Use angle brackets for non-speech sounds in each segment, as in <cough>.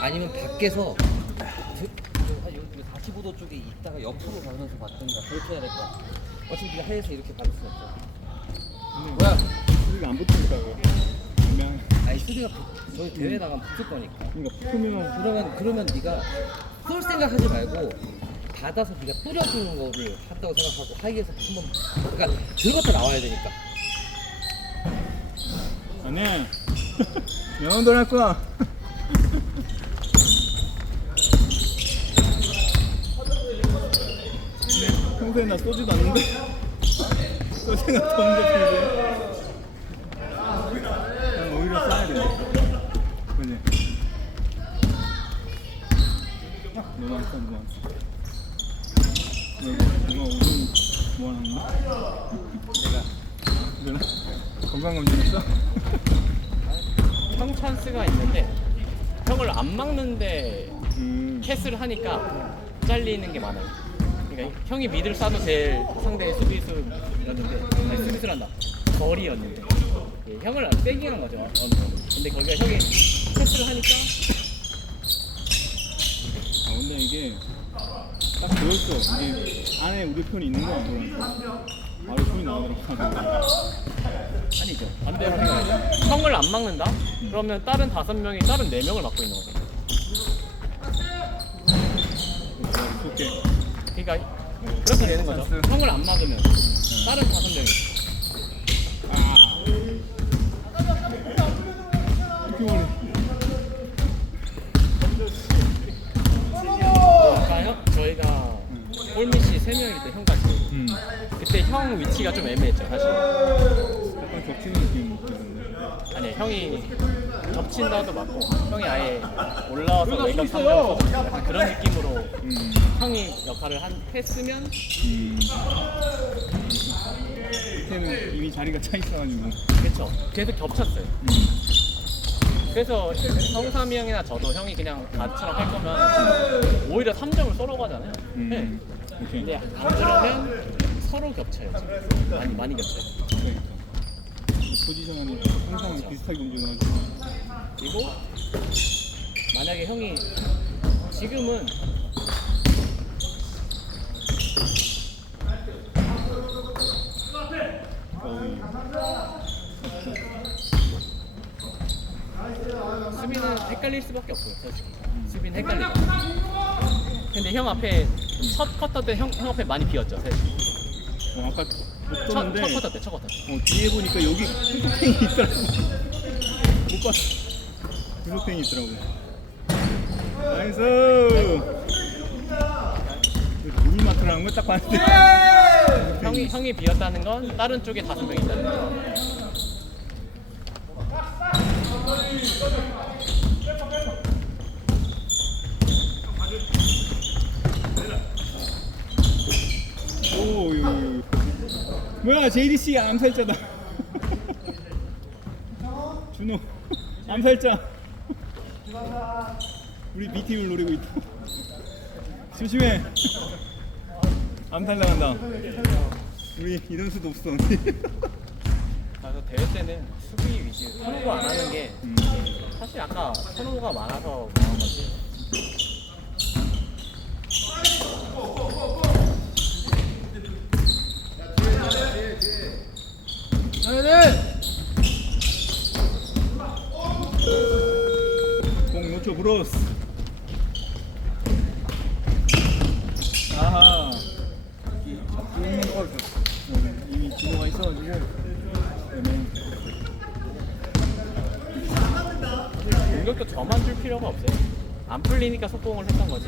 아니면 밖에서 드- 한 여기 45도 쪽에 있다가 옆으로 가면서 받든가 그렇게 해야 될 것 같아. 어차피 네가 하에서 이렇게 받을 수 없어. 뭐야? 수비가 안 붙으니까. 그냥 아니 수비가 붙- 저희 대회 나가면 붙을 거니까. 그러니까 붙으면 그러면 그러면 네가 쏠 생각하지 말고 받아서 네가 뿌려주는 거를 한다고 생각하고 하이에서 한번 그러니까 들었다 나와야 되니까. 아니야. 영원도 할 거야. 근데 평소에 나 쏘지도 않는데 쏠 생각도 없는데 평소에 난 오히려 쏴야 돼 그지? 안 쏴, 안 쏴. 너, 누가 오줌 뭐하는 거야? 내가 그래? 건강검진했어? 형 찬스가 있는데 형을 안 막는데 음. 패스를 하니까 잘리는 게 많아요. 그러니까 형이 미들 쏴도 제일 상대 수비수였는데 아니 수비수란다 거리였는데 예, 형을 빼기는 거죠 어느 정도. 근데 거기가 형이 패스를 하니까 아 근데 이게 딱 보였어 이게 안에 우리 편이 있는 거야 그러니까 바로 손이 나오더라고 아니죠 반대로 생각해요. 형을 안 막는다? 그러면 다른 다섯 명이 다른 네 명을 막고 있는 거죠. 좋게 그러니까 그렇게 되는 거죠. 형을 안 막으면 다른 다섯 명이 아 이렇게 멀리 아까 형, 저희가 홀미 씨 세 명일 때 형까지 음 그때 형 위치가 좀 애매했죠 사실. 약간 겹치는 느낌 느끼던데 아니 형이 겹친다도 맞고 형이 아예 올라와서 외곽 3점 약간 그런 느낌으로 음, 형이 역할을 한 했으면 음. 그때는 이미 자리가 차 있어가지고 그렇죠 계속 겹쳤어요 음. 그래서 성삼이 형이나 저도 형이 그냥 나처럼 할 거면 오히려 3점을 쏘러 가잖아요 네. 음. 오케이 근데 안 그러면 서로 겹쳐요 지금. 많이 많이 겹쳐요 그러니까 포지션이 항상 비슷하게 움직여가지고 그리고 만약에 형이 지금은 수비는 헷갈릴 수밖에 없고요 솔직히. 수비는 헷갈리죠 근데 형 앞에 첫 쿼터 때형 앞에 많이 비었죠 사실 어, 아까 못 첫, 떴는데 첫 쿼터 때첫 때 어, 뒤에 보니까 여기 구석탱이 있더라고. 못 봤어. 구석탱이 있더라고. 나이스! 누굴 맡으라는 걸 딱 봤는데. 형이 형이 비었다는 건 다른 쪽에 다섯 명 있다는 거죠 오, 요, 요, 요. 뭐야, JDC 암살자다. <laughs> 준호, 암살자. 우리 B팀을 노리고 있다. 조심해. 암살 당한다. 우리 이런 수도 없어. <laughs> 그래서 대회 때는 수비 위주 선호가 안 하는 게 음. 사실 아까 선호가 많아서 나온 거지 공 놓쳐 브로스. 아하. 이미 진호가 있어가지고. 공격도 저만 줄 필요가 없어요 안 풀리니까 속공을 했던 거지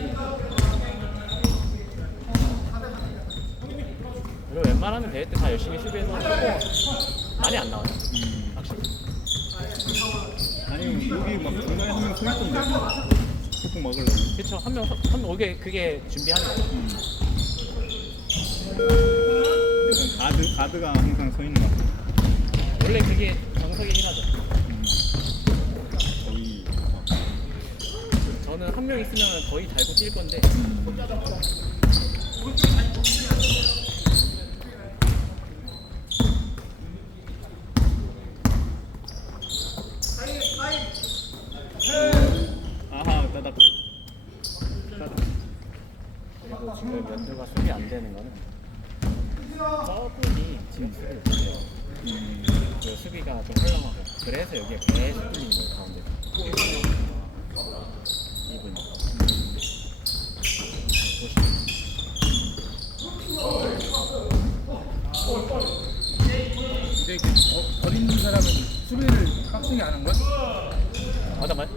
그리고 웬만하면 대회 때 다 열심히 수비해서 속공 많이 안 나와요 아니 여기 막 중간에 한명 서 있던데. 폭풍 막으려고. 그쵸 한명 한명 오게 그게 준비하는. 약간 가드 가드가 항상 서 있는 것 같아. 원래 그게 정석이긴 하죠 음. 거의. 저는 한 명 있으면 거의 달고 뛸 건데 아하 나나 그 면도가 수비 안 되는 거는 저분이 지금. 음, 그 수비가 좀 헐렁하고 그래서 여기에 계속 뚫리는 거예요 가운데. 이분. 근데 어, 어린 사람은 수비를 빡세게 안 한 거야? 아 잠깐.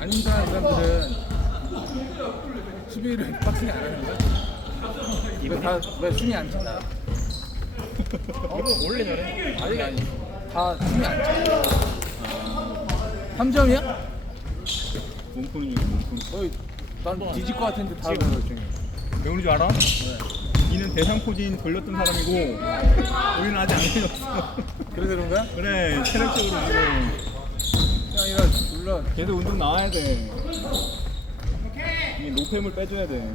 안 힘들어하는 사람들은 수비를 빡세게 안 하는 거야? 이분 왜 다, 왜 숨이 안 차? 어, 원래 저래. 아니 아니. 다 숨이 안 차. 3점이야? 몸푸는 중 몸푸는. 거의 난 뒤질 것 같은데 다 지금. 중에. 왜 그런 줄 알아? 니는 대상 포진 돌렸던 사람이고 우리는 아직 안 걸렸어. 그래서 그런 거야? 그래 체력적으로 지금 그게 아니라 몰라. 계속 운동 나와야 돼. 이 노폐물 빼줘야 돼.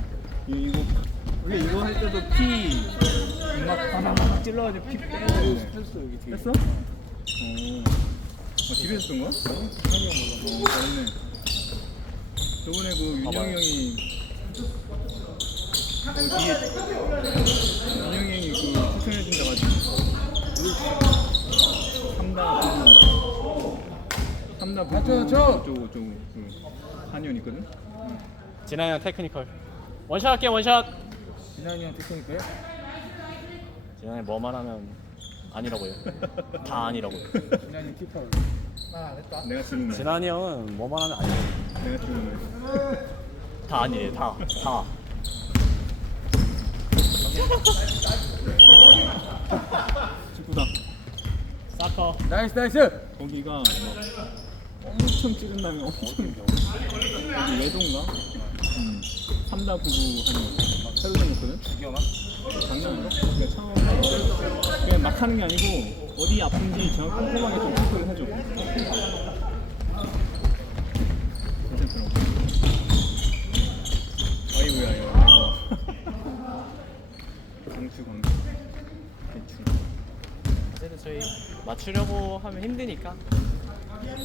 이, 이거 원래 이거 할 때도 피 막 바나나 찔러가지고 피 돼. 했어 여기 뒤에. 했어? 어. 어 집에서 쓴 거야? 어, 잘했네. 저번에 그 윤영이 봐봐요. 형이 그 뒤에 윤영이 형이 그 추천해준다 가지고 3단 부부 3단 부부 아, 저, 저. 저거 저거 그 한의원 있거든? 진아 형 테크니컬. 원샷 할게 원샷. 진환이 형 테크니크야? 진아 형 뭐만 하면 아니라고요. <laughs> 다 아니라고요. 진환이 형 키퍼. 아안 했다. 내가 지는 거야 진환이 형은 뭐만 하면 아니에요. 내가 지는 거야 다 아니에요. 다. 다. 축구다 사커. 나이스 나이스. 거기가 막 엄청 찍은 다음에 엄청 여기 외동가? 음. 삼다 부부 하는 새 로 생겼거든? 죽여나? 장난 아니야? 그러니까 처음 그냥 막 하는 게 아니고 어디 아픈지 정확 꼼꼼하게 좀 체크를 해줘 괜찮더라고 아이고야 이거 강추 강추 대충 어쨌든 저희 맞추려고 하면 힘드니까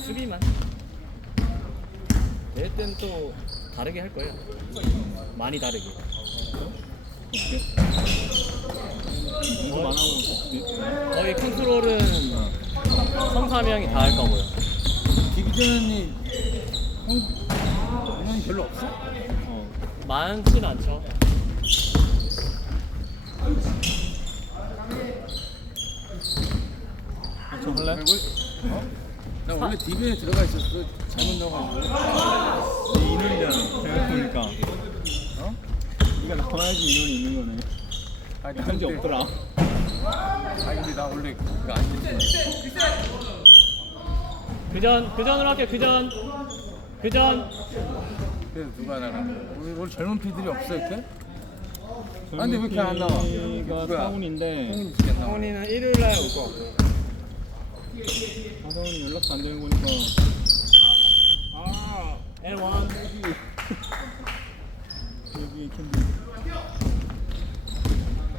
수비만. 내일 때는 또 다르게 할 거예요. 많이 다르게. 공부 안 하고 거의 컨트롤은 성삼이 형이 다 할 거고요. 디비전이 형 인원이 별로 없어? 어 많진 않죠. 저 할래? 어? 나 원래 DB에 들어가 있었어. 잘못 넣어가지고. 이 인원이잖아 생각해보니까 어? 네가 나와야지 인원이 있는 거네 아니 근데- 없더라 아니 근데 나 원래 그거 안 됐어. 그전 그전으로 할게요. 그전 그전 그래서 누가 나가? 우리, 우리 젊은 피들이 없어 이렇게? 아, 근데 왜 이렇게 안 나와? 누구야? 사훈인데 지금 나와. 성훈이는 일요일 날 같고요. 하사훈이 연락도 안 되는 거니까 아 L1 여기 캔디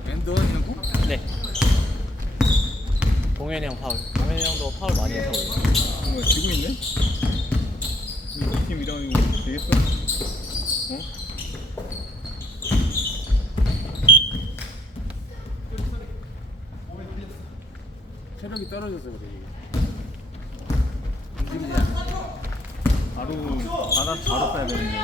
엔드원이라고? 네. 동현이 형 파울. 동현이 형도 파울 많이 해서 그래요. 뭐 지고 있네? 이팀 이러면 되겠어? 어? 체력이 떨어져서 그래. 바로 바로 바로 빼야 되는데